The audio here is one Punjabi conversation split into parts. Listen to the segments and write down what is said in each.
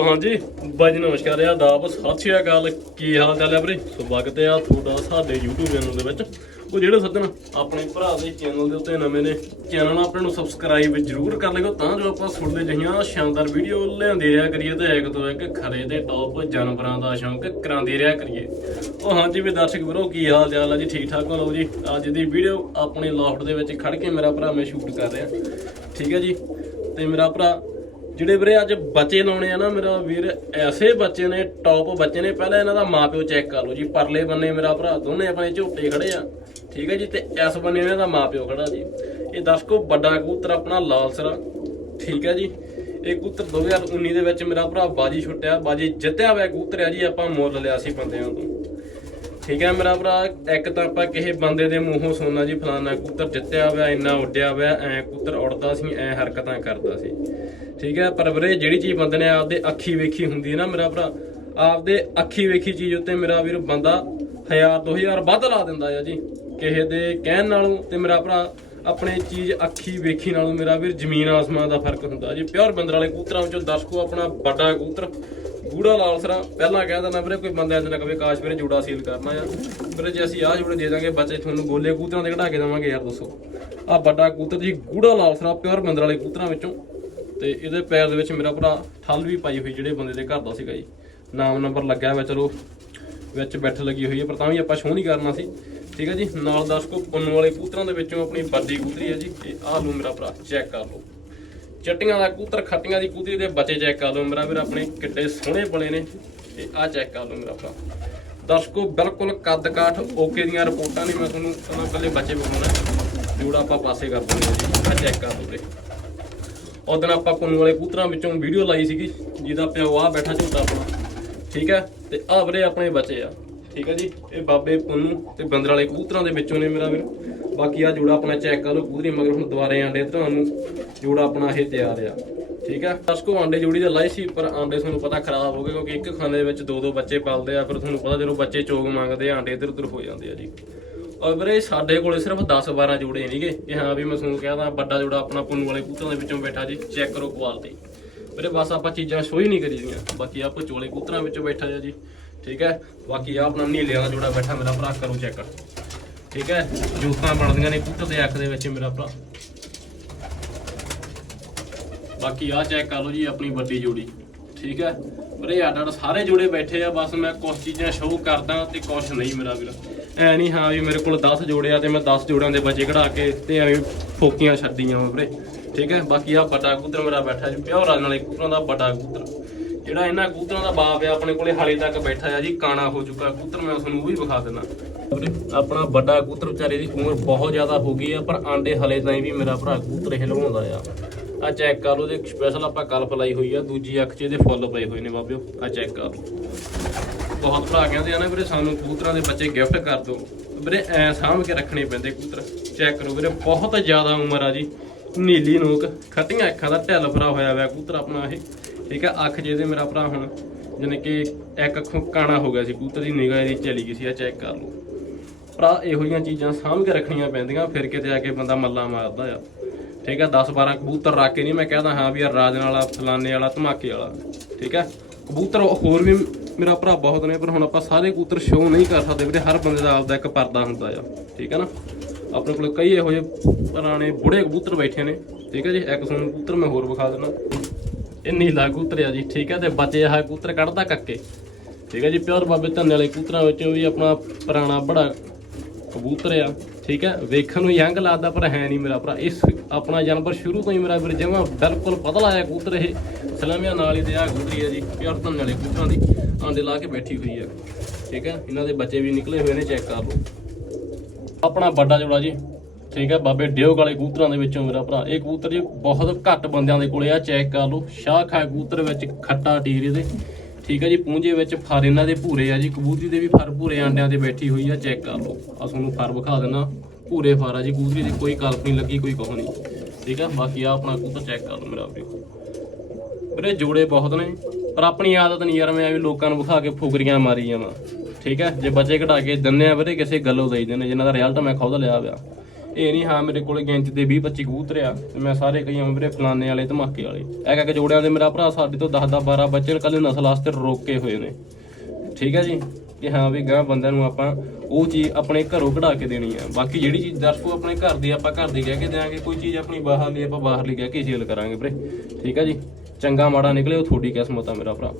ਉਹ ਹਾਂਜੀ ਬਾਜੀ ਨਮਸਕਾਰ ਆ ਦਾਬ ਸਤਿ ਸ਼੍ਰੀ ਅਕਾਲ। ਕੀ ਹਾਲ ਚਾਲ ਹੈ ਵੀਰੇ? ਸਵਾਗਤ ਹੈ ਆ ਤੁਹਾਡਾ ਸਾਡੇ YouTube ਚੈਨਲ ਦੇ ਵਿੱਚ। ਉਹ ਜਿਹੜੇ ਸੱਜਣ ਆਪਣੇ ਭਰਾ ਦੇ ਚੈਨਲ ਦੇ ਉੱਤੇ ਨਵੇਂ ਨੇ, ਚੈਨਲ ਨੂੰ ਆਪਣੇ ਨੂੰ ਸਬਸਕ੍ਰਾਈਬ ਜ਼ਰੂਰ ਕਰ ਲਿਓ, ਤਾਂ ਜੋ ਆਪਾਂ ਸੁਣਦੇ ਜਹੀਆਂ ਸ਼ਾਨਦਾਰ ਵੀਡੀਓ ਲਿਆਂਦੇ ਰਿਹਾ ਕਰੀਏ ਤੇ ਇੱਕ ਤੋਂ ਇੱਕ ਖਰੇ ਦੇ ਟੌਪ ਜਾਨਵਰਾਂ ਦਾ ਸ਼ੌਂਕ ਕਰਾਉਂਦੇ ਰਿਹਾ ਕਰੀਏ। ਉਹ ਹਾਂਜੀ ਵੀ ਦਰਸ਼ਕ ਵੀਰੋ, ਕੀ ਹਾਲ ਚਾਲ ਆ ਜੀ? ਠੀਕ ਠਾਕ ਹੋ ਲਓ ਜੀ? ਅੱਜ ਦੀ ਵੀਡੀਓ ਆਪਣੇ ਲੋਫਟ ਦੇ ਵਿੱਚ ਖੜ ਕੇ ਮੇਰਾ ਭਰਾ ਮੈਂ ਸ਼ੂਟ ਕਰ ਰਿਹਾ। ਠੀਕ ਹੈ ਜੀ? ਤੇ ਮੇਰਾ ਭਰਾ ਜਿਹੜੇ ਵੀਰੇ ਅੱਜ ਬੱਚੇ ਲਾਉਣੇ ਆ ਨਾ ਮੇਰਾ ਵੀਰ, ਐਸੇ ਬੱਚੇ ਨੇ ਟੌਪ ਬੱਚੇ ਨੇ, ਪਹਿਲਾਂ ਇਹਨਾਂ ਦਾ ਮਾਪਿਓ ਚੈੱਕ ਕਰ ਲਓ ਜੀ, ਪਰਲੇ ਬੰਨੇ ਮੇਰਾ ਭਰਾ, ਦੋਨੇ ਆਪਣੇ ਝੋਟੇ ਖੜੇ ਆ। ਠੀਕ ਹੈ ਜੀ, ਤੇ ਇਸ ਬੰਨੇ ਇਹਨਾਂ ਦਾ ਮਾਪਿਓ ਖੜਾ ਜੀ। ਇਹ ਦਰਸ਼ਕੋ, ਵੱਡਾ ਕਬੂਤਰ ਆਪਣਾ ਲਾਲ ਠੀਕ ਹੈ ਜੀ, ਇਹ ਕਬੂਤਰ 2019 ਦੇ ਵਿੱਚ ਮੇਰਾ ਭਰਾ ਬਾਜੀ ਛੁੱਟਿਆ, ਬਾਜੀ ਜਿੱਤਿਆ ਹੋਇਆ ਕਬੂਤਰ ਆ ਜੀ, ਆਪਾਂ ਮੁੱਲ ਲਿਆ ਸੀ ਬੰਦਿਆਂ ਤੋਂ। ਠੀਕ ਹੈ ਮੇਰਾ ਭਰਾ, ਇੱਕ ਤਾਂ ਆਪਾਂ ਕਿਸੇ ਬੰਦੇ ਦੇ ਮੂੰਹੋਂ ਸੁਣਨਾ ਜੀ, ਫਲਾਨਾ ਕਬੂਤਰ ਜਿੱਤਿਆ ਹੋਇਆ ਇੰਨਾ ਉੱਡਿਆ ਹੋਇਆ ਐ ਕਬੂਤਰ ਉੜਦਾ ਸੀ, ਐ ਹਰਕਤਾਂ ਕਰਦਾ ਸੀ। ਠੀਕ ਹੈ, ਪਰ ਵੀਰੇ ਜਿਹੜੀ ਚੀਜ਼ ਬੰਦੇ ਨੇ ਆਪਦੇ ਅੱਖੀ ਵੇਖੀ ਹੁੰਦੀ ਹੈ ਨਾ ਮੇਰਾ ਭਰਾ, ਆਪਦੇ ਅੱਖੀ ਵੇਖੀ ਚੀਜ਼ ਉੱਤੇ ਮੇਰਾ ਵੀਰ ਬੰਦਾ 1000 2000 ਵੱਧ ਲਾ ਦਿੰਦਾ ਆ ਜੀ। ਕਿਸੇ ਦੇ ਕਹਿਣ ਨਾਲੋਂ ਤੇ ਮੇਰਾ ਭਰਾ ਆਪਣੇ ਚੀਜ਼ ਅੱਖੀ ਵੇਖੀ ਨਾਲੋਂ ਮੇਰਾ ਵੀਰ ਜ਼ਮੀਨ ਆਸਮਾਨ ਦਾ ਫ਼ਰਕ ਹੁੰਦਾ ਜੀ। ਪਿਓਰ ਬੰਦਰ ਵਾਲੇ ਕਬੂਤਰਾਂ ਵਿੱਚੋਂ ਦਰਸ਼ਕੋ ਆਪਣਾ ਵੱਡਾ ਕਬੂਤਰ, ਗੂੜਾ ਲਾਲ ਸਰਾ। ਪਹਿਲਾਂ ਕਹਿ ਦਿੰਦਾ ਵੀਰੇ, ਕੋਈ ਬੰਦਾ ਇੰਜ ਨਾ ਕਵੇ, ਕਾਸ਼ ਵੀਰੇ ਜੂੜਾ ਸੀਲ ਕਰਨਾ ਆ। ਵੀਰੇ ਜੇ ਅਸੀਂ ਆਹ ਜੂੜੇ ਦੇ ਦਾਂਗੇ, ਬੱਚੇ ਤੁਹਾਨੂੰ ਗੋਲੇ ਕਬੂਤਰਾਂ ਦੇ ਕਢਾ ਕੇ ਦੇਵਾਂਗੇ ਯਾਰ ਦੱਸੋ ਆ ਵੱਡਾ ਕਬੂਤਰ ਜੀ, ਗੂੜਾ ਲਾਲ ਸਰਾ ਪਿਓਰ ਬੰਦਰ ਵਾਲੇ ਕਬੂਤਰਾਂ ਵਿੱਚੋਂ। ਤੇ ਇਹਦੇ ਪੈਰ ਦੇ ਵਿੱਚ ਮੇਰਾ ਭਰਾ ਠੱਲ ਵੀ ਪਾਈ ਹੋਈ ਜਿਹੜੇ ਬੰਦੇ ਦੇ ਘਰ ਦਾ ਸੀਗਾ ਜੀ। ਨਾਮ ਨੰਬਰ ਲੱਗਿਆ ਹੋਇਆ, ਚਲੋ, ਵਿੱਚ ਬੈਠ ਲੱਗੀ ਹੋਈ ਹੈ, ਪਰ ਤਾਂ ਵੀ ਆਪਾਂ ਸ਼ੋਅ ਨਹੀਂ ਕਰਨਾ ਸੀ। ਠੀਕ ਹੈ ਜੀ, ਨਾਲ ਦਰਸ਼ਕੋ ਪੁੰਨ ਵਾਲੇ ਕੂਤਰਾਂ ਦੇ ਵਿੱਚੋਂ ਆਪਣੀ ਵੱਡੀ ਕੂਤਰੀ ਹੈ ਜੀ ਇਹ ਆਹ ਲਓ ਮੇਰਾ ਭਰਾ ਚੈੱਕ ਕਰ ਲਓ। ਚਟੀਆਂ ਦਾ ਕੂਤਰ, ਖੱਟੀਆਂ ਦੀ ਕੂਤਰੀ ਦੇ ਬੱਚੇ ਚੈੱਕ ਕਰ ਲਓ। ਮੇਰਾ ਵੀਰ ਆਪਣੇ ਕਿੱਡੇ ਸੋਹਣੇ ਬਣੇ ਨੇ, ਤੇ ਆਹ ਚੈੱਕ ਕਰ ਲਓ ਮੇਰਾ ਭਰਾ। ਦਰਸ਼ਕੋ, ਬਿਲਕੁਲ ਕੱਦ ਕਾਠ, ਓਕੇ ਦੀਆਂ ਰਿਪੋਰਟਾਂ ਨਹੀਂ ਮੈਂ ਤੁਹਾਨੂੰ ਪਹਿਲਾਂ ਪਹਿਲੇ ਬੱਚੇ ਵਿਖਾਉਣਾ। ਜੋੜਾ ਆਪਾਂ ਪਾਸੇ ਕਰ ਦਿੰਦੇ ਜੀ, ਆਹ ਚੈੱਕ ਕਰ ਲਓ ਵੀਰੇ। ਉਦੋਂ ਆਪਾਂ ਪੁੰਨ ਵਾਲੇ ਕੂਤਰਾਂ ਵਿੱਚੋਂ ਵੀਡੀਓ ਲਾਈ ਸੀਗੀ, ਜਿਹਦਾ ਪਿਓ ਆ ਬੈਠਾ ਝੋਟਾ ਆਪਣਾ। ਠੀਕ ਹੈ? ਤੇ ਆਹ ਵੀਰੇ ਆਪਣੇ ਬੱਚੇ ਆ। ਠੀਕ ਹੈ ਜੀ? ਇਹ ਬਾਬੇ ਪੁੰਨੂ ਤੇ ਬੰਦਰ ਵਾਲੇ ਕੂਤਰਾਂ ਦੇ ਵਿੱਚੋਂ ਨੇ ਮੇਰਾ ਵੀਰ। ਬਾਕੀ ਆ ਜੋੜਾ ਆਪਣਾ ਚੈੱਕ ਕਰ ਲਓ ਕਬੂਤਰੀ, ਮਗਰ ਹੁਣ ਦੁਬਾਰੇ ਆਂਡੇ ਤੁਹਾਨੂੰ ਜੋੜਾ ਆਪਣਾ ਇਹ ਤਿਆਰ ਆ। ਠੀਕ ਹੈ? ਕੋ ਆਂਡੇ ਜੋੜੀ ਦਾ ਲਾਈ ਸੀ, ਪਰ ਆਂਡੇ ਤੁਹਾਨੂੰ ਪਤਾ ਖਰਾਬ ਹੋ ਗਏ, ਕਿਉਂਕਿ ਇੱਕ ਖਾਨੇ ਦੇ ਵਿੱਚ ਦੋ ਦੋ ਬੱਚੇ ਪਲਦੇ ਆ, ਫਿਰ ਤੁਹਾਨੂੰ ਪਤਾ ਜਦੋਂ ਬੱਚੇ ਚੋਗ ਮੰਗਦੇ ਆ, ਆਂਡੇ ਇੱਧਰ ਉੱਧਰ ਹੋ ਜਾਂਦੇ ਆ ਜੀ। ਔਰ ਵੀਰੇ, ਸਾਡੇ ਕੋਲੇ ਸਿਰਫ 10 12 ਜੋੜੇ ਨਹੀਂਗੇ ਇਹ ਹਾਂ ਵੀ ਮੈਂ ਤੁਹਾਨੂੰ ਕਹਿਦਾ ਵੱਡਾ ਜੋੜਾ ਆਪਣਾ ਪੁੰਨ ਵਾਲੇ ਕੂਤਰਾਂ ਦੇ ਵਿੱਚੋਂ ਬੈਠਾ ਜੀ ਚੈੱਕ ਕਰੋ ਕੁਆਲਿਟੀ ਵੀਰੇ, ਬਸ ਆਪਾਂ ਚੀਜ਼ਾਂ ਸ਼ੋਅ ਹੀ ਨਹੀਂ ਕਰੀਦੀਆਂ। ਬਾਕੀ ਆਪ ਚੋਲੇ ਕੂਤਰਾਂ ਵਿੱਚੋਂ ਬੈਠਾ ਜੀ ਜੀ, ਠੀਕ ਹੈ? ਬਾਕੀ ਆ ਆਪਣਾ ਨੀਲੇ ਵਾਲਾ ਜੋੜਾ ਬੈਠਾ ਮੇਰਾ ਭਰਾ, ਕਰੋ ਚੈੱਕ ਠੀਕ ਹੈ? ਜੂਤਾਂ ਬਣਦੀਆਂ ਨੇ ਕਬੂਤਰ ਦੇ ਅੱਖ ਦੇ ਵਿੱਚ ਮੇਰਾ ਭਰਾ। ਬਾਕੀ ਆ ਚੈੱਕ ਕਰ ਲਓ ਜੀ, ਆਪਣੀ ਵੱਡੀ ਜੋੜੀ। ਠੀਕ ਹੈ? ਵੀਰੇ ਅੱਡ ਅੱਡ ਸਾਰੇ ਜੋੜੇ ਬੈਠੇ ਆ, ਬਸ ਮੈਂ ਕੁਝ ਚੀਜ਼ਾਂ ਸ਼ੋਅ ਕਰਦਾ ਤੇ ਕੁਝ ਨਹੀਂ ਮੇਰਾ ਵੀਰ। ਐ ਨਹੀਂ ਹਾਂ ਵੀ ਮੇਰੇ ਕੋਲ 10 ਜੋੜੇ ਆ ਤੇ ਮੈਂ 10 ਜੋੜਿਆਂ ਦੇ ਬੱਚੇ ਕਢਾ ਕੇ ਤੇ ਐਵੇਂ ਫੋਕੀਆਂ ਛੱਡੀਆਂ ਵਾ ਵੀਰੇ। ਠੀਕ ਹੈ? ਬਾਕੀ ਆ ਵੱਡਾ ਕਬੂਤਰ ਮੇਰਾ ਬੈਠਾ ਜੀ, ਪਿਓਰ ਰਾਜ ਨਾਲੇ ਕਬੂਤਰਾਂ ਦਾ ਵੱਡਾ ਕਬੂਤਰ। ਜਿਹੜਾ ਇਹਨਾਂ ਕਬੂਤਰਾਂ ਦਾ ਬਾਪ ਆ, ਆਪਣੇ ਕੋਲੇ ਹਾਲੇ ਤੱਕ ਬੈਠਾ ਆ ਜੀ, ਕਾਣਾ ਹੋ ਚੁੱਕਾ ਕਬੂਤਰ, ਮੈਂ ਤੁਹਾਨੂੰ ਉਹ ਵੀ ਵਿਖਾ ਦਿੰਦਾ। ਆਪਣਾ ਵੱਡਾ ਕਬੂਤਰ ਵਿਚਾਰੇ ਦੀ ਉਮਰ ਬਹੁਤ ਜ਼ਿਆਦਾ ਹੋ ਗਈ ਆ, ਪਰ ਆਂਡੇ ਹਲੇ ਤਾਈਂ ਵੀ ਮੇਰਾ ਭਰਾ ਕਬੂਤਰ ਇਹ ਲਵਾਉਂਦਾ ਆ। ਆ ਚੈੱਕ ਕਰ ਲਓ ਇਹਦੇ ਸਪੈਸ਼ਲ ਆਪਾਂ ਕਲਪ ਲਾਈ ਹੋਈ ਆ, ਦੂਜੀ ਅੱਖ 'ਚ ਇਹਦੇ ਫੁੱਲ ਪਏ ਹੋਏ ਨੇ ਬਾਬਿਓ, ਆ ਚੈੱਕ ਕਰ ਲਓ। ਬਹੁਤ ਭਰਾ ਕਹਿੰਦੇ ਆ ਨਾ ਵੀਰੇ, ਸਾਨੂੰ ਕਬੂਤਰਾਂ ਦੇ ਬੱਚੇ ਗਿਫਟ ਕਰ ਦਿਓ। ਵੀਰੇ, ਐ ਸਾਂਭ ਕੇ ਰੱਖਣੇ ਪੈਂਦੇ ਕਬੂਤਰ। ਚੈੱਕ ਕਰੋ ਵੀਰੇ, ਬਹੁਤ ਜ਼ਿਆਦਾ ਉਮਰ ਆ ਜੀ। ਨੀਲੀ ਨੋਕ, ਖੱਟੀਆਂ ਅੱਖਾਂ ਦਾ ਢਿੱਲ ਭਰਾ ਹੋਇਆ ਹੋਇਆ ਕਬੂਤਰ ਆਪਣਾ ਇਹ। ਠੀਕ ਆ, ਅੱਖ ਜਿਹਦੇ ਮੇਰਾ ਭਰਾ ਹੁਣ, ਜਾਣੀ ਕਿ ਇੱਕ ਅੱਖੋਂ ਕਾਣਾ ਹੋ ਗਿਆ ਸੀ, ਕਬੂਤਰ ਦੀ ਨਿਗਾਹ ਇਹਦੀ ਚਲੀ ਗਈ ਸੀ, ਆ ਚੈੱਕ ਕਰ ਲਓ। ਭਰਾ, ਇਹੋ ਜਿਹੀਆਂ ਚੀਜ਼ਾਂ ਸਾਂਭ ਕੇ ਰੱਖਣੀਆਂ ਪੈਂਦੀਆਂ, ਫਿਰ ਕਿਤੇ ਆ ਕੇ ਬੰਦਾ ਮੱਲਾ ਮਾਰਦਾ ਆ। ਠੀਕ ਆ 10 12 ਕਬੂਤਰ ਰੱਖ ਕੇ ਨਹੀਂ ਮੈਂ ਕਹਿੰਦਾ ਹਾਂ ਵੀ ਯਾਰ ਰਾਜਨ ਵਾਲਾ ਫਲਾਨੇ ਵਾਲਾ, ਧਮਾਕੇ ਵਾਲਾ, ਠੀਕ ਆ। ਕਬੂਤਰ ਹੋਰ ਵੀ ਮੇਰਾ ਭਰਾ ਬਹੁਤ ਨੇ, ਪਰ ਹੁਣ ਆਪਾਂ ਸਾਰੇ ਕਬੂਤਰ ਸ਼ੋਅ ਨਹੀਂ ਕਰ ਸਕਦੇ ਵੀਰੇ, ਹਰ ਬੰਦੇ ਦਾ ਆਪਦਾ ਇੱਕ ਪਰਦਾ ਹੁੰਦਾ ਆ, ਠੀਕ ਆ ਨਾ। ਆਪਣੇ ਕੋਲ ਕਈ ਇਹੋ ਜਿਹੇ ਪੁਰਾਣੇ ਬੁੜੇ ਕਬੂਤਰ ਬੈਠੇ ਨੇ, ਠੀਕ ਆ ਜੀ, ਇੱਕ ਤੁਹਾਨੂੰ ਕਬੂਤਰ ਮੈਂ ਹੋਰ ਵਿਖਾ ਦਿੰਦਾ। ਇਹ ਨੀਲਾ ਕਬੂਤਰ ਆ ਜੀ, ਠੀਕ ਆ, ਤੇ ਬੱਚੇ ਆਹ ਕਬੂਤਰ ਕੱਢਦਾ ਕੱਕੇ, ਠੀਕ ਹੈ ਜੀ, ਪਿਓਰ ਬਾਬੇ ਧੰਨੇ ਵਾਲੇ ਕਬੂਤਰਾਂ ਵਿੱਚੋਂ ਵੀ ਆਪਣਾ ਪੁਰਾਣਾ ਬੜਾ ਕਬੂਤਰ ਆ। ਠੀਕ ਹੈ? ਵੇਖਣ ਨੂੰ ਯੰਗ ਲੱਗਦਾ ਪਰ ਹੈ ਨਹੀਂ ਮੇਰਾ ਭਰਾ। ਇਸ ਆਪਣਾ ਜਾਨਵਰ ਸ਼ੁਰੂ ਤੋਂ ਹੀ ਮੇਰਾ ਵੀਰ, ਜਮਾ ਬਿਲਕੁਲ ਪਤਲਾ ਆ ਕਬੂਤਰ ਇਹ। ਸਲਾਮੀਆਂ ਨਾਲ ਹੀ ਤੇ ਆ ਕਬੂਤਰੀ ਹੈ ਜੀ ਪਿਓਰ ਧੰਨੇ ਵਾਲੇ ਕਬੂਤਰਾਂ ਦੀ ਆਂਡੇ ਲਾ ਕੇ ਬੈਠੀ ਹੋਈ ਹੈ। ਠੀਕ ਹੈ? ਇਹਨਾਂ ਦੇ ਬੱਚੇ ਵੀ ਨਿਕਲੇ ਹੋਏ ਨੇ ਚੈੱਕ ਕਰ ਲਓ। ਆਪਣਾ ਵੱਡਾ ਜੋੜਾ ਜੀ। ਠੀਕ ਹੈ? ਬਾਬੇ ਡਿਓਗ ਵਾਲੇ ਕਬੂਤਰਾਂ ਦੇ ਵਿੱਚੋਂ ਮੇਰਾ ਭਰਾ। ਇਹ ਕਬੂਤਰ ਜੀ ਬਹੁਤ ਘੱਟ ਬੰਦਿਆਂ ਦੇ ਕੋਲੇ ਆ, ਚੈੱਕ ਕਰ ਲਓ। ਸ਼ਾਹ ਖਾ ਕਬੂਤਰ ਵਿੱਚ ਖੱਟਾ ਟੀਰ ਇਹਦੇ। ਠੀਕ ਹੈ ਜੀ, ਪੂੰਜੇ ਵਿੱਚ ਫਰ ਇਹਨਾਂ ਦੇ ਭੂਰੇ ਆ ਜੀ, ਕਬੂਤਰੀ ਦੇ ਵੀ ਫਰ ਭੂਰੇ ਆਂਡਿਆਂ ਤੇ ਬੈਠੀ ਹੋਈ ਆ, ਚੈੱਕ ਕਰ ਲਓ। ਆ ਤੁਹਾਨੂੰ ਫਰ ਵਿਖਾ ਦਿੰਦਾ, ਭੂਰੇ ਫਰ ਆ ਜੀ, ਕਬੂਤਰੀ ਦੀ ਕੋਈ ਕਲਪ ਨਹੀਂ ਲੱਗੀ, ਕੋਈ ਕੁਛ ਨਹੀਂ। ਠੀਕ ਆ, ਬਾਕੀ ਆ ਆਪਣਾ ਕਬੂਤਰ ਚੈੱਕ ਕਰ ਲਓ ਮੇਰਾ ਵੀਰੇ। ਵੀਰੇ, ਜੋੜੇ ਬਹੁਤ ਨੇ, ਪਰ ਆਪਣੀ ਆਦਤ ਨਹੀਂ ਯਾਰ, ਮੈਂ ਐਵੇਂ ਲੋਕਾਂ ਨੂੰ ਵਿਖਾ ਕੇ ਫੁਕਰੀਆਂ ਮਾਰੀ ਜਾਵਾਂ। ਠੀਕ ਹੈ ਜੇ ਬੱਚੇ ਘਟਾ ਕੇ ਦਿੰਨੇ ਆ ਵੀਰੇ, ਕਿਸੇ ਗੱਲੋਂ ਦੇਈ ਦਿੰਨੇ ਜਿਨ੍ਹਾਂ ਦਾ ਰਿਜ਼ਲਟ ਮੈਂ ਖੁਦ ਲਿਆ ਹੋਇਆ। ਇਹ ਨਹੀਂ, ਹਾਂ, ਮੇਰੇ ਕੋਲੇ ਗਿਣਤੀ ਦੇ 20 25 ਕਬੂਤਰ ਆ ਤੇ ਮੈਂ ਸਾਰੇ ਕਈ ਵੀਰੇ ਫਲਾਣੇ ਵਾਲੇ, ਧਮਾਕੇ ਵਾਲੇ। ਇਹ ਕਹਿ ਕੇ ਜੋੜਿਆਂ ਦੇ ਮੇਰਾ ਭਰਾ ਸਾਡੇ ਤੋਂ 10 10 12 ਬੱਚੇ ਕੱਲੇ ਨਸਲ ਵਾਸਤੇ ਰੋਕੇ ਹੋਏ ਨੇ। ਠੀਕ ਹੈ ਜੀ? ਕਿ ਹਾਂ ਵੀ ਗਾਂ ਬੰਦਿਆਂ ਨੂੰ ਆਪਾਂ ਉਹ ਚੀਜ਼ ਆਪਣੇ ਘਰੋਂ ਕਢਾ ਕੇ ਦੇਣੀ ਆ। ਬਾਕੀ ਜਿਹੜੀ ਚੀਜ਼ ਦਰਸ਼ਕੋ ਆਪਣੇ ਘਰ ਦੀ ਆਪਾਂ ਘਰ ਦੀ ਕਹਿ ਕੇ ਦੇਾਂਗੇ ਕੋਈ ਚੀਜ਼ ਆਪਣੀ ਬਾਹਰ ਲਈ ਆਪਾਂ ਬਾਹਰ ਲਈ ਕਹਿ ਕੇ ਸੇਲ ਕਰਾਂਗੇ ਵੀਰੇ। ਠੀਕ ਹੈ ਜੀ? ਚੰਗਾ ਮਾੜਾ ਨਿਕਲੇ ਉਹ ਤੁਹਾਡੀ ਕਿਸਮਤ ਆ ਮੇਰਾ ਭਰਾ।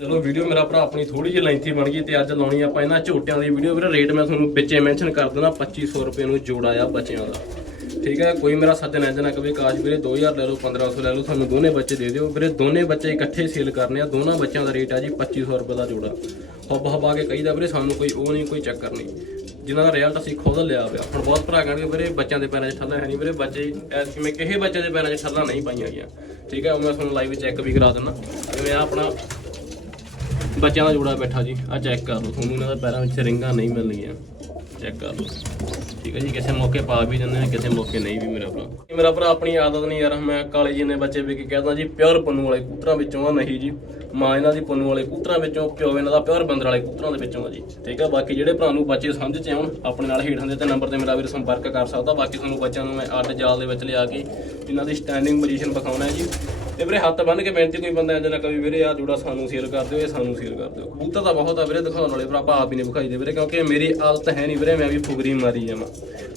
ਚਲੋ ਵੀਡੀਓ ਮੇਰਾ ਭਰਾ ਆਪਣੀ ਥੋੜੀ ਜਿਹੀ ਲੈਂਥੀ ਬਣ ਗਈ ਤੇ ਅੱਜ ਲਾਉਣੀ ਆਪਾਂ ਇਹਨਾਂ ਝੋਟਿਆਂ ਦੀ ਵੀਡੀਓ ਵੀਰੇ ਰੇਟ ਮੈਂ ਤੁਹਾਨੂੰ ਵਿੱਚੇ ਮੈਂਸ਼ਨ ਕਰ ਦੇਣਾ 2500 ਰੁਪਏ ਨੂੰ ਜੋੜਾ ਆ ਬੱਚਿਆਂ ਦਾ। ਠੀਕ ਹੈ ਕੋਈ ਮੇਰਾ ਸੱਜਣ ਐ ਜਨਾ ਕਵੇ, ਕਾਸ਼ ਵੀਰੇ 2000 ਲੈ ਲਓ 1500 ਲੈ ਲਓ ਤੁਹਾਨੂੰ ਦੋਨੇ ਬੱਚੇ ਦੇ ਦਿਓ। ਵੀਰੇ ਦੋਨੇ ਬੱਚੇ ਇਕੱਠੇ ਸੇਲ ਕਰਨੇ ਆ, ਦੋਨਾਂ ਬੱਚਿਆਂ ਦਾ ਰੇਟ ਆ ਜੀ 2500 ਰੁਪਏ ਦਾ ਜੋੜਾ। ਹੱਬ ਹੱਬਾ ਕੇ ਕਹੀਦਾ ਵੀਰੇ, ਸਾਨੂੰ ਕੋਈ ਉਹ ਨਹੀਂ, ਕੋਈ ਚੱਕਰ ਨਹੀਂ। ਜਿਨ੍ਹਾਂ ਦਾ ਰਿਜ਼ਲਟ ਅਸੀਂ ਖੁਦ ਲਿਆ ਪਿਆ। ਹੁਣ ਬਹੁਤ ਭਰਾ ਕਹਿਣਗੇ ਵੀਰੇ, ਬੱਚਿਆਂ ਦੇ ਪੈਰਾਂ 'ਚ ਠੱਲਾ ਹੈ ਨਹੀਂ ਵੀਰੇ, ਬੱਚੇ ਐਸ ਕਿਸੇ ਬੱਚੇ ਦੇ ਪੈਰਾਂ 'ਚ ਠੱਲਾ ਨਹੀਂ ਪਾਈਆਂ ਗਈਆਂ। ਠੀਕ ਹੈ ਉਹ ਮੈਂ ਤੁਹਾਨੂੰ ਲਾਈਵ ਚੈੱਕ ਵੀ ਕਰਾ ਦਿੰਦਾ। ਜਿਵੇਂ ਆਹ ਆਪਣਾ ਬੱਚਿਆਂ ਦਾ ਜੋੜਾ ਬੈਠਾ ਜੀ ਆ ਚੈੱਕ ਕਰ ਲਓ। ਤੁਹਾਨੂੰ ਇਹਨਾਂ ਦੇ ਪੈਰਾਂ ਵਿੱਚ ਰਿੰਗਾਂ ਨਹੀਂ ਮਿਲਣਗੀਆਂ। ਚੈੱਕ ਕਰ ਲਓ। ਠੀਕ ਹੈ ਜੀ, ਕਿਸੇ ਮੌਕੇ ਪਾ ਵੀ ਦਿੰਦੇ ਨੇ ਕਿਸੇ ਮੌਕੇ ਨਹੀਂ ਵੀ ਮੇਰਾ ਭਰਾ। ਮੇਰਾ ਭਰਾ ਆਪਣੀ ਆਦਤ ਨਹੀਂ ਯਾਰ, ਮੈਂ ਕਾਲੇ ਜੀ ਨੇ ਬੱਚੇ ਵੀ ਕੀ ਕਹਦਾ ਜੀ, ਪਿਓਰ ਪੰਨੂ ਵਾਲੇ ਕੂਤਰਾਂ ਵਿੱਚੋਂ ਆ, ਨਹੀਂ ਜੀ। ਮਾਂ ਇਹਨਾਂ ਦੀ ਪੰਨੂ ਵਾਲੇ ਕੂਤਰਾਂ ਵਿੱਚੋਂ, ਪਿਓ ਇਹਨਾਂ ਦਾ ਪਿਓਰ ਬੰਦਰ ਵਾਲੇ ਕੂਤਰਾਂ ਦੇ ਵਿੱਚੋਂ ਆ ਜੀ। ਠੀਕ ਹੈ, ਬਾਕੀ ਜਿਹੜੇ ਭਰਾ ਨੂੰ ਬੱਚੇ ਸਮਝ ਚ ਆਉਣ, ਆਪਣੇ ਨਾਲ ਹੇਠਾਂ ਦੇ ਤੇ ਨੰਬਰ ਤੇ ਮੇਰਾ ਵੀਰ ਸੰਪਰਕ ਕਰ ਸਕਦਾ। ਬਾਕੀ ਤੁਹਾਨੂੰ ਬੱਚਿਆਂ ਨੂੰ ਮੈਂ ਅੱਡ ਜਾਲ ਦੇ ਵਿੱਚ ਲਿਆ ਕੇ ਇਹਨਾਂ ਦੀ ਸਟੈਂਡਿੰਗ ਪੋਜੀਸ਼ਨ ਵਿਖਾਉਣਾ ਹੈ ਜੀ। ਤੇ ਵੀਰੇ, ਹੱਥ ਬੰਨ ਕੇ ਬੇਨਤੀ ਕੋਈ ਬੰਦਾ ਇੰਜ ਨਾ ਕਵੇ, ਵੀਰੇ ਆ ਜੋੜਾ ਸਾਨੂੰ ਸੇਲ ਕਰ ਦਿਓ, ਇਹ ਸਾਨੂੰ ਸੇਲ ਕਰ ਦਿਓ। ਕਬੂਤਰ ਤਾਂ ਬਹੁਤ ਆ ਵੀਰੇ, ਦਿਖਾਉਣ ਵਾਲੇ ਭਰਾ ਆਪ ਹੀ ਨਹੀਂ ਵਿਖਾਈ ਦੇ ਵੀਰੇ, ਕਿਉਂਕਿ ਮੇਰੀ ਆਦਤ ਹੈ ਨਹੀਂ ਵੀਰੇ। ਮੈਂ ਵੀ ਫੁਗਰੀ ਮਾਰੀ ਜਾਵਾਂ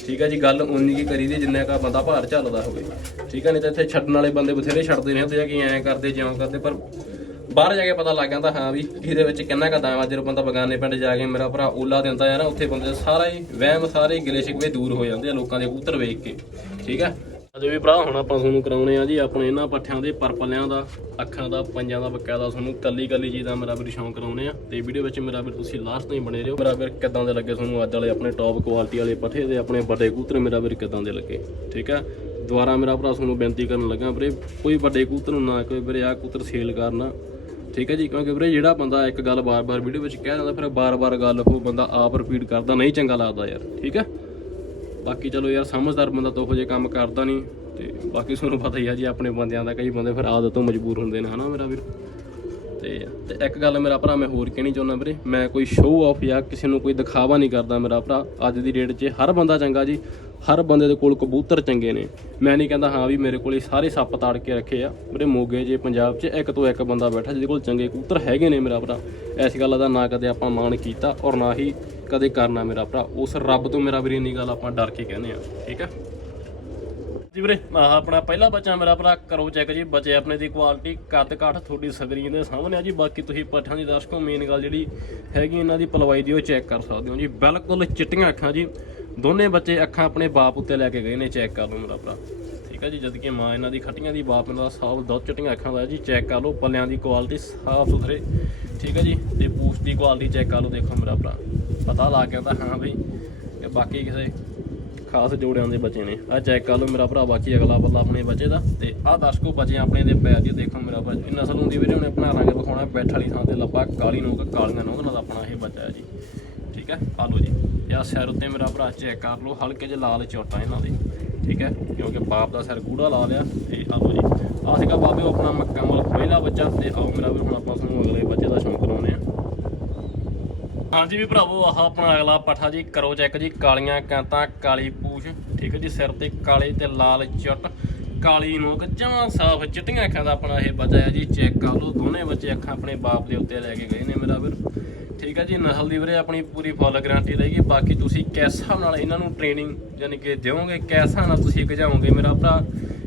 ਠੀਕ ਹੈ ਜੀ, ਗੱਲ ਉਨੀ ਕੀ ਕਰੀ ਦੀ ਜਿੰਨਾ ਕਾ ਬੰਦਾ ਭਾਰ ਝੱਲਦਾ ਹੋਵੇ। ਠੀਕ ਹੈ ਨਹੀਂ ਤਾਂ ਇੱਥੇ ਛੱਡਣ ਵਾਲੇ ਬੰਦੇ ਬਥੇਰੇ ਛੱਡਦੇ ਨੇ, ਹੁੰਦੇ ਆ ਕਿ ਐਂ ਕਰਦੇ, ਜਿਉਂ ਕਰਦੇ, ਪਰ ਬਾਹਰ ਜਾ ਕੇ ਪਤਾ ਲੱਗ ਜਾਂਦਾ, ਹਾਂ ਵੀ ਇਹਦੇ ਵਿੱਚ ਕਿੰਨਾ ਕੁ ਦਾਵਾ ਜਦੋਂ ਬੰਦਾ ਬਗਾਨੇ ਪਿੰਡ ਜਾ ਕੇ ਮੇਰਾ ਭਰਾ ਓਲਾ ਦਿੰਦਾ ਯਾਰ ਉੱਥੇ ਬੰਦੇ ਦਾ ਸਾਰਾ ਹੀ ਵਹਿਮ, ਸਾਰੇ ਗਿਲੇ ਸ਼ਿਕਵੇ ਦੂਰ ਹੋ ਜਾਂਦੇ ਆ ਲੋਕਾਂ ਦੇ ਕਬੂਤਰ ਵੇਖ ਕੇ। ਠੀਕ ਹੈ ਅਜੇ ਵੀ ਭਰਾ, ਹੁਣ ਆਪਾਂ ਤੁਹਾਨੂੰ ਕਰਾਉਣੇ ਆ ਜੀ ਆਪਣੇ ਇਹਨਾਂ ਪੱਠਿਆਂ ਦੇ ਪਰਪਲਿਆਂ ਦਾ, ਅੱਖਾਂ ਦਾ, ਪੰਜਾਂ ਦਾ, ਬਕਾਇਦਾ ਤੁਹਾਨੂੰ ਕੱਲੀ ਕੱਲੀ ਚੀਜ਼ ਦਾ ਮੇਰਾ ਵੀਰ ਸ਼ੌਂਕ ਕਰਾਉਣੇ ਆ। ਤੇ ਵੀਡੀਓ ਵਿੱਚ ਮੇਰਾ ਵੀਰ ਤੁਸੀਂ ਲਾਸਟ ਤਾਈਂ ਬਣੇ ਰਹੋ। ਮੇਰਾ ਵੀਰ ਕਿਦਾਂ ਦੇ ਲੱਗੇ ਤੁਹਾਨੂੰ ਅੱਜ ਵਾਲੇ ਆਪਣੇ ਟੌਪ ਕੁਆਲਿਟੀ ਵਾਲੇ ਪੱਠੇ ਦੇ ਆਪਣੇ ਵੱਡੇ ਕੂਤਰ ਮੇਰਾ ਵੀਰ ਕਿਦਾਂ ਦੇ ਲੱਗੇ? ਠੀਕ ਹੈ ਦੁਬਾਰਾ ਮੇਰਾ ਭਰਾ ਤੁਹਾਨੂੰ ਬੇਨਤੀ ਕਰਨ ਲੱਗਾ ਵੀਰੇ, ਕੋਈ ਵੱਡੇ ਕੂਤਰ ਨੂੰ ਨਾ ਕੋਈ ਵੀਰੇ ਆ ਕੂਤਰ ਸੇਲ ਕਰਨਾ। ਠੀਕ ਹੈ ਜੀ? ਕਿਉਂਕਿ ਵੀਰੇ ਜਿਹੜਾ ਬੰਦਾ ਇੱਕ ਗੱਲ ਬਾਰ-ਬਾਰ ਵੀਡੀਓ ਵਿੱਚ ਕਹਿ ਦਿੰਦਾ, ਫਿਰ ਬਾਰ-ਬਾਰ ਗੱਲ ਉਹ ਬੰਦਾ ਆਪ ਰਿਪੀਟ ਕਰਦਾ, ਨਹੀਂ ਚੰਗਾ ਲੱਗਦਾ ਯਾਰ। ਠੀਕ ਹੈ ਬਾਕੀ ਚਲੋ ਯਾਰ ਸਮਝਦਾਰ ਬੰਦਾ ਤਾਂ ਉਹੋ ਜਿਹੇ ਕੰਮ ਕਰਦਾ ਨਹੀਂ ਤੇ ਬਾਕੀ ਤੁਹਾਨੂੰ ਪਤਾ ਹੀ ਆ ਜੀ ਆਪਣੇ ਬੰਦਿਆਂ ਦਾ ਕਈ ਬੰਦੇ ਫਿਰ ਆਦਤ ਤੋਂ ਮਜਬੂਰ ਹੁੰਦੇ ਨੇ, ਹਨਾ ਮੇਰਾ ਵੀਰ? ਤੇ ਤੇ ਇੱਕ ਗੱਲ ਮੇਰਾ ਭਰਾ ਮੈਂ ਹੋਰ ਕਹਿਣੀ ਚਾਹੁੰਦਾ ਵੀਰੇ, ਮੈਂ ਕੋਈ ਸ਼ੋਅ ਆਫ ਜਾਂ ਕਿਸੇ ਨੂੰ ਕੋਈ ਦਿਖਾਵਾ ਨਹੀਂ ਕਰਦਾ ਮੇਰਾ ਭਰਾ, ਅੱਜ ਦੀ ਡੇਟ 'ਚ ਹਰ ਬੰਦਾ ਚੰਗਾ ਜੀ, ਹਰ ਬੰਦੇ ਦੇ ਕੋਲ ਕਬੂਤਰ ਚੰਗੇ ਨੇ। ਮੈਂ ਨਹੀਂ ਕਹਿੰਦਾ ਹਾਂ ਵੀ ਮੇਰੇ ਕੋਲ ਸਾਰੇ ਸੱਪ ਤਾੜ ਕੇ ਰੱਖੇ ਆ ਮੇਰੇ ਮੋਗੇ ਜੇ ਪੰਜਾਬ 'ਚ ਇੱਕ ਤੋਂ ਇੱਕ ਬੰਦਾ ਬੈਠਾ ਜਿਹਦੇ ਕੋਲ ਚੰਗੇ ਕਬੂਤਰ ਹੈਗੇ ਨੇ ਮੇਰਾ ਭਰਾ ਐਸੀ ਗੱਲ ਦਾ ਨਾ ਕਦੇ ਆਪਾਂ ਮਾਣ ਕੀਤਾ ਔਰ ਨਾ ਹੀ ਕਦੇ ਕਰਨਾ ਮੇਰਾ ਭਰਾ। ਉਸ ਰੱਬ ਤੋਂ ਮੇਰਾ ਵੀਰੇ ਇੰਨੀ ਗੱਲ ਆਪਾਂ ਡਰ ਕੇ ਕਹਿੰਦੇ ਆ। ਠੀਕ ਆ? ਜੀ ਵੀਰੇ, ਆਹ ਆਪਣਾ ਪਹਿਲਾ ਬੱਚਾ ਮੇਰਾ ਭਰਾ, ਕਰੋ ਚੈੱਕ ਜੀ, ਬੱਚੇ ਆਪਣੇ ਦੀ ਕੁਆਲਿਟੀ ਕੱਦ ਕਾਠ ਤੁਹਾਡੀ ਸਕਰੀਨ ਦੇ ਸਾਹਮਣੇ ਆ ਜੀ। ਬਾਕੀ ਤੁਸੀਂ ਪੱਠਾਂ ਦੀ ਦਰਸ਼ਕੋ ਮੇਨ ਗੱਲ ਜਿਹੜੀ ਹੈਗੀ ਇਹਨਾਂ ਦੀ ਪਲਵਾਈ ਦੀ ਉਹ ਚੈੱਕ ਕਰ ਸਕਦੇ ਹੋ ਜੀ। ਬਿਲਕੁਲ ਚਿੱਟੀਆਂ ਅੱਖਾਂ ਜੀ। ਦੋਨੇ ਬੱਚੇ ਅੱਖਾਂ ਆਪਣੇ ਬਾਪ ਉੱਤੇ ਲੈ ਕੇ ਗਏ ਨੇ ਚੈੱਕ ਕਰ ਲਓ ਮੇਰਾ ਭਰਾ। ਠੀਕ ਹੈ ਜੀ, ਜਦ ਕਿ ਮਾਂ ਇਹਨਾਂ ਦੀ ਖੱਟੀਆਂ ਦੀ ਬਾਪ ਇਹਨਾਂ ਦਾ ਸਾਫ਼ ਦੁੱਧ ਚਿੱਟੀਆਂ ਅੱਖਾਂ ਦਾ ਜੀ। ਚੈੱਕ ਕਰ ਲਓ, ਪੱਲਿਆਂ ਦੀ ਕੁਆਲਿਟੀ ਸਾਫ਼ ਸੁਥਰੇ, ਠੀਕ ਹੈ ਜੀ? ਤੇ ਪੂਛ ਦੀ ਕੁਆਲਿਟੀ ਚੈੱਕ ਕਰ ਲਓ, ਦੇਖੋ ਮੇਰਾ ਭਰਾ। ਪਤਾ ਲੱਗ ਗਿਆ ਤਾਂ ਹਾਂ ਬਈ, ਕਿ ਬਾਕੀ ਕਿਸੇ ਖਾਸ ਜੋੜਿਆਂ ਦੇ ਬੱਚੇ ਨੇ। ਆ ਚੈੱਕ ਕਰ ਲਓ ਮੇਰਾ ਭਰਾ, ਬਾਕੀ ਅਗਲਾ ਬੱਲਾ ਆਪਣੇ ਬੱਚੇ ਦਾ। ਤੇ ਆਹ ਦਰਸ਼ਕੋ ਬੱਚੇ ਆਪਣੇ ਦੇ ਪੈਰ ਜੀ ਦੇਖੋ ਮੇਰਾ ਭਰਾ ਇਹ ਨਸਲ ਹੁੰਦੀ ਵੀਰੇ ਉਹਨੇ ਆਪਣਾ ਰੰਗ ਦਿਖਾਉਣਾ ਬੈਠ ਵਾਲੀ ਥਾਂ ਤੇ ਲੱਭਾ, ਕਾਲੀ ਨੋਕ, ਕਾਲੀਆਂ ਨੋਕ ਨਾਲ ਆਪਣਾ ਇਹ ਬੱਚਾ ਹੈ ਜੀ। ਠੀਕ ਹੈ? ਆ ਲਓ ਜੀ। ਤੇ ਸਿਰ ਉੱਤੇ ਮੇਰਾ ਭਰਾ ਚੈੱਕ ਕਰ ਲਓ, ਹਲਕੇ ਜਿਹੇ ਲਾਲ ਚੋਟਾਂ ਇਹਨਾਂ ਦੇ, ਠੀਕ ਹੈ? ਕਿਉਂਕਿ ਬਾਪ ਦਾ ਸਿਰ ਗੂੜਾ ਲਾ ਲਿਆ ਤੇ ਆ ਲਓ ਜੀ। ਆਹ ਸੀਗਾ ਬਾਬੇ ਆਪਣਾ ਮੱਕਾ ਮਲ ਪਹਿਲਾ ਬੱਚਾ ਤੇ ਆਓ ਮੇਰਾ ਵੀ ਹੁਣ ਆਪਾਂ ਤੁਹਾਨੂੰ ਅਗਲੇ ਬੱਚੇ ਦਾ ਸ਼ੌਂਕ ਕਰਾਉਨੇ ਆ ਹਾਂਜੀ ਵੀ ਭਰਾਵੋ, ਆਹ ਆਪਣਾ ਅਗਲਾ ਪੱਠਾ ਜੀ, ਕਰੋ ਚੈੱਕ ਜੀ, ਕਾਲੀਆਂ ਕਾਂਤਾਂ, ਕਾਲੀ ਪੂਛ, ਠੀਕ ਹੈ ਜੀ, ਸਿਰ ਤੇ ਕਾਲੇ ਤੇ ਲਾਲ ਚੁੱਟ, ਕਾਲੀ ਨੋਕ, ਜਮਾਂ ਸਾਫ਼ ਚਿੱਟੀਆਂ ਅੱਖਾਂ ਦਾ ਆਪਣਾ ਇਹ ਬੱਚਾ ਹੈ ਜੀ, ਚੈੱਕ ਕਰ ਲਓ, ਦੋਨੇ ਬੱਚੇ ਅੱਖਾਂ ਆਪਣੇ ਬਾਪ ਦੇ ਉੱਤੇ ਲੈ ਕੇ ਗਏ ਨੇ ਮੇਰਾ ਵੀਰ। ਠੀਕ ਹੈ ਜੀ, ਨਸਲ ਦੀ ਵੀਰੇ ਆਪਣੀ ਪੂਰੀ ਫੁੱਲ ਗਾਰੰਟੀ ਰਹੇਗੀ। ਬਾਕੀ ਤੁਸੀਂ ਕਿਸ ਹਿਸਾਬ ਨਾਲ ਇਹਨਾਂ ਨੂੰ ਟ੍ਰੇਨਿੰਗ ਯਾਨੀ ਕਿ ਦਿਓਗੇ, ਕਿਸ ਹਿਸਾਬ ਨਾਲ ਤੁਸੀਂ ਗਜਾਓਗੇ ਮੇਰਾ ਭਰਾ?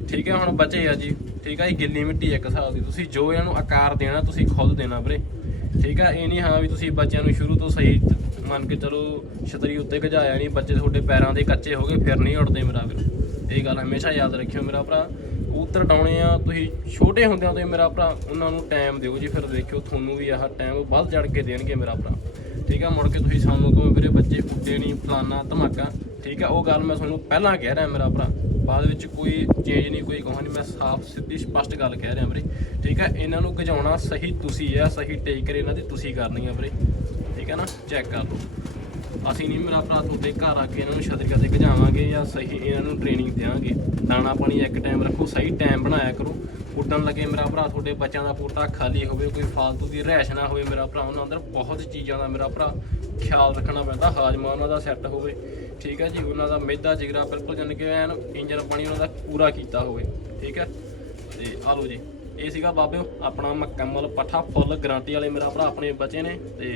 ਠੀਕ ਹੈ ਹੁਣ ਬੱਚੇ ਆ ਜੀ। ਠੀਕ ਹੈ ਜੀ ਗਿੱਲੀ ਮਿੱਟੀ ਇੱਕ ਹਿਸਾਬ ਦੀ। ਤੁਸੀਂ ਜੋ ਇਹਨਾਂ ਨੂੰ ਆਕਾਰ ਦੇਣਾ, ਤੁਸੀਂ ਖੁਦ ਦੇਣਾ ਵੀਰੇ। ਠੀਕ ਆ, ਇਹ ਨਹੀਂ ਹਾਂ ਵੀ ਤੁਸੀਂ ਬੱਚਿਆਂ ਨੂੰ ਸ਼ੁਰੂ ਤੋਂ ਸਹੀ ਮੰਨ ਕੇ ਚਲੋ ਛਤਰੀ ਉੱਤੇ ਗਜਾਇਆ ਨਹੀਂ, ਬੱਚੇ ਤੁਹਾਡੇ ਪੈਰਾਂ ਦੇ ਕੱਚੇ ਹੋ ਗਏ, ਫਿਰ ਨਹੀਂ ਉੱਡਦੇ ਮੇਰਾ ਵੀਰ। ਇਹ ਗੱਲ ਹਮੇਸ਼ਾ ਯਾਦ ਰੱਖਿਓ ਮੇਰਾ ਭਰਾ। ਕਬੂਤਰ ਡਾਉਣੇ ਆ, ਤੁਸੀਂ ਛੋਟੇ ਹੁੰਦਿਆਂ ਤੋਂ ਮੇਰਾ ਭਰਾ, ਉਹਨਾਂ ਨੂੰ ਟਾਈਮ ਦਿਓ ਜੀ, ਫਿਰ ਦੇਖਿਓ ਤੁਹਾਨੂੰ ਵੀ ਆਹ ਟਾਈਮ ਵੱਧ ਚੜ ਕੇ ਦੇਣਗੇ ਮੇਰਾ ਭਰਾ। ਠੀਕ ਆ, ਮੁੜ ਕੇ ਤੁਸੀਂ ਸਾਨੂੰ ਕਹੋ ਵੀਰੇ ਬੱਚੇ ਉੱਡੇ ਨਹੀਂ, ਫਲਾਨਾ ਧਮਾਕਾ। ਠੀਕ ਆ, ਉਹ ਗੱਲ ਮੈਂ ਤੁਹਾਨੂੰ ਪਹਿਲਾਂ ਕਹਿ ਰਿਹਾ ਮੇਰਾ ਭਰਾ। ਬਾਅਦ ਵਿੱਚ ਕੋਈ ਚੇਂਜ ਨਹੀਂ, ਕੋਈ ਕਹਾਂ ਨਹੀਂ, ਮੈਂ ਸਾਫ਼ ਸਿੱਧੀ ਸਪਸ਼ਟ ਗੱਲ ਕਹਿ ਰਿਹਾ ਵੀਰੇ। ਠੀਕ ਆ, ਇਹਨਾਂ ਨੂੰ ਗਜਾਉਣਾ ਸਹੀ ਤੁਸੀਂ ਆ, ਸਹੀ ਟੇਕ ਰੇ ਇਹਨਾਂ ਦੀ ਤੁਸੀਂ ਕਰਨੀ ਆ ਵੀਰੇ। ਠੀਕ ਹੈ ਨਾ ਚੈੱਕ ਕਰ ਲਓ। ਅਸੀਂ ਨਹੀਂ, ਮੇਰਾ ਭਰਾ ਤੁਹਾਡੇ ਘਰ ਆ ਕੇ ਇਹਨਾਂ ਨੂੰ ਛਤਰੀਆਂ ਤੇ ਗਜਾਵਾਂਗੇ ਜਾਂ ਸਹੀ ਇਹਨਾਂ ਨੂੰ ਟ੍ਰੇਨਿੰਗ ਦੇਵਾਂਗੇ ਦਾਣਾ ਪਾਣੀ ਇੱਕ ਟਾਈਮ ਰੱਖੋ, ਸਹੀ ਟਾਈਮ ਬਣਾਇਆ ਕਰੋ। ਉੱਡਣ ਲੱਗੇ ਮੇਰਾ ਭਰਾ, ਤੁਹਾਡੇ ਬੱਚਿਆਂ ਦਾ ਪੋਟਾ ਖਾਲੀ ਹੋਵੇ, ਕੋਈ ਫਾਲਤੂ ਦੀ ਰਹਿਸ਼ ਨਾ ਹੋਵੇ ਮੇਰਾ ਭਰਾ, ਉਹਨਾਂ ਅੰਦਰ ਬਹੁਤ ਚੀਜ਼ਾਂ ਦਾ ਮੇਰਾ ਭਰਾ ਖਿਆਲ ਰੱਖਣਾ ਪੈਂਦਾ, ਹਾਜ਼ਮਾ ਉਹਨਾਂ ਦਾ ਸੈੱਟ ਹੋਵੇ। ਠੀਕ ਹੈ ਜੀ, ਉਹਨਾਂ ਦਾ ਮੈਦਾ ਜਿਗਰਾ ਬਿਲਕੁਲ ਜਾਨ ਕੇ ਐਨ ਇੰਜਨ ਪਾਣੀ ਉਹਨਾਂ ਦਾ ਪੂਰਾ ਕੀਤਾ ਹੋਵੇ। ਠੀਕ ਹੈ ਤੇ ਆ ਲਓ ਜੀ। ਇਹ ਸੀਗਾ ਬਾਬਿਓ, ਆਪਣਾ ਮੁਕੰਮਲ ਪੱਠਾ ਫੁੱਲ, ਗਾਰੰਟੀ ਵਾਲੇ ਮੇਰਾ ਭਰਾ ਆਪਣੇ ਬੱਚੇ ਨੇ ਤੇ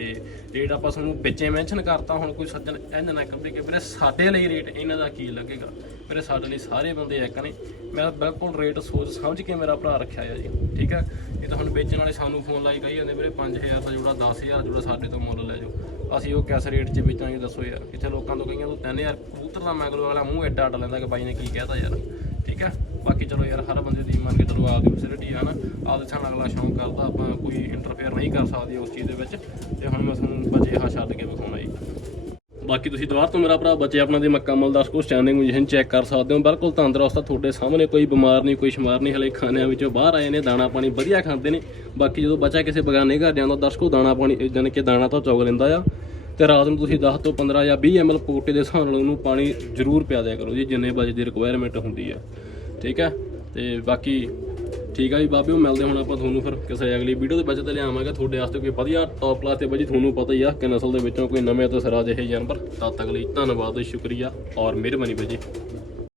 ਰੇਟ ਆਪਾਂ ਤੁਹਾਨੂੰ ਵਿੱਚੇ ਮੈਂਸ਼ਨ ਕਰਤਾ, ਹੁਣ ਕੋਈ ਸੱਜਣ ਇੰਜ ਨਾ ਕਹੇ ਕਿ ਵੀਰੇ ਸਾਡੇ ਲਈ ਰੇਟ ਇਹਨਾਂ ਦਾ ਕੀ ਲੱਗੇਗਾ? ਵੀਰੇ ਸਾਡੇ ਲਈ ਸਾਰੇ ਬੰਦੇ ਇੱਕ ਨੇ। ਮੇਰਾ ਬਿਲਕੁਲ ਰੇਟ ਸੋਚ ਸਮਝ ਕੇ ਮੇਰਾ ਭਰਾ ਰੱਖਿਆ ਆ ਜੀ, ਠੀਕ ਹੈ ਇਹ ਤਾਂ ਹੁਣ ਵੇਚਣ ਵਾਲੇ ਸਾਨੂੰ ਫੋਨ ਲਾਈ ਕਹੀ ਜਾਂਦੇ, ਵੀਰੇ 5000 ਦਾ ਜੋੜਾ 10000 ਜੋੜਾ ਸਾਡੇ ਤੋਂ ਮੁੱਲ ਲੈ ਜਾਓ। ਅਸੀਂ ਉਹ ਕਿਸ ਰੇਟ 'ਚ ਵੇਚਾਂਗੇ ਦੱਸੋ ਯਾਰ, ਇੱਥੇ ਲੋਕਾਂ ਤੋਂ ਕਈਆਂ ਤੋਂ 3000 ਕਬੂਤਰ ਦਾ ਮੈਗਲੋ ਵਾਲਾ ਮੂੰਹ ਐਡਾ ਅੱਡ ਲੈਂਦਾ ਕਿ ਬਾਈ ਨੇ ਕੀ ਕਹਿਤਾ ਯਾਰ, ਠੀਕ ਹੈ ਬਾਕੀ ਚਲੋ ਯਾਰ ਹਰ ਬੰਦੇ ਦੀ ਮੰਨ ਕੇ ਚਲੋ ਆਪਦੀ ਫੈਸਿਲਿਟੀ ਆ ਨਾ, ਆਪਦੇ ਸਾਨ ਅਗਲਾ ਸ਼ੌਂਕ ਕਰਦਾ, ਆਪਾਂ ਕੋਈ ਇੰਟਰਫੇਅਰ ਨਹੀਂ ਕਰ ਸਕਦੇ ਉਸ ਚੀਜ਼ ਦੇ ਵਿੱਚ, ਤੇ ਹੁਣ ਮੈਂ ਤੁਹਾਨੂੰ ਬਚੇ ਹਾ ਛੱਡ ਕੇ ਵਿਖਾਉਣਾ ਜੀ। ਬਾਕੀ ਤੁਸੀਂ ਦੁਬਾਰਾ ਤੋਂ ਮੇਰਾ ਭਰਾ ਬੱਚੇ ਆਪਣਾ ਦੀ ਦੇ ਮੁਕੰਮਲ ਦਰਸ਼ਕੋ ਸਟੈਂਡਿੰਗ ਪੋਜੀਸ਼ਨ ਚੈੱਕ ਕਰ ਸਕਦੇ ਹੋ, ਬਿਲਕੁਲ ਤੰਦਰੁਸਤ ਆ, ਤੁਹਾਡੇ ਸਾਹਮਣੇ ਕੋਈ ਬਿਮਾਰ ਨਹੀਂ, ਕੋਈ ਸ਼ਮਾਰ ਨਹੀਂ, ਹਲੇ ਖਾਣਿਆਂ ਵਿੱਚੋਂ ਬਾਹਰ ਆਏ ਨੇ, ਦਾਣਾ ਪਾਣੀ ਵਧੀਆ ਖਾਂਦੇ ਨੇ, ਬਾਕੀ ਜਦੋਂ ਬੱਚਾ ਕਿਸੇ ਬਗਾਨੇ ਘਰ ਜਾਂਦਾ ਦਰਸ਼ਕੋ ਦਾਣਾ ਪਾਣੀ ਜਾਣੀ ਕਿ ਦਾਣਾ ਤਾਂ ਚੌਗ ਲੈਂਦਾ ਆ, ਤੇ ਰਾਤ ਨੂੰ ਤੁਸੀਂ 10 ਤੋਂ 15 ਜਾਂ 20 ml ਪੋਟੇ ਦੇ ਹਿਸਾਬ ਨਾਲ ਉਹਨੂੰ ਪਾਣੀ ਜ਼ਰੂਰ ਪਿਆ ਦਿਆ ਕਰੋ ਜੀ, ਜਿੰਨੇ ਵਜੇ ਦੀ ਰਿਕੁਆਇਰਮੈਂਟ ਹੁੰਦੀ ਆ। ਠੀਕ ਹੈ? ਤੇ ਬਾਕੀ ਠੀਕ ਆ ਜੀ ਬਾਬਿਓ, ਮਿਲਦੇ ਹੁਣ ਆਪਾਂ ਤੁਹਾਨੂੰ ਫਿਰ ਕਿਸੇ ਅਗਲੀ ਵੀਡੀਓ ਦੇ ਵਿੱਚ ਤੇ ਲਿਆਵਾਂਗੇ। ਤੁਹਾਡੇ ਵਾਸਤੇ ਕੋਈ ਵਧੀਆ ਟੌਪ ਕਲਾਸ ਤੇ ਬਾਜੀ ਤੁਹਾਨੂੰ ਪਤਾ ਹੀ ਆ ਕਿ ਨਸਲ ਦੇ ਵਿੱਚੋਂ ਕੋਈ ਨਵੇਂ ਤੋਂ ਸਿਰਾ ਜਿਹੇ ਜਾਨਵਰ। ਤਦ ਤੱਕ ਲਈ ਧੰਨਵਾਦ, ਸ਼ੁਕਰੀਆ ਔਰ ਮਿਹਰਬਾਨੀ ਬਾਜੀ।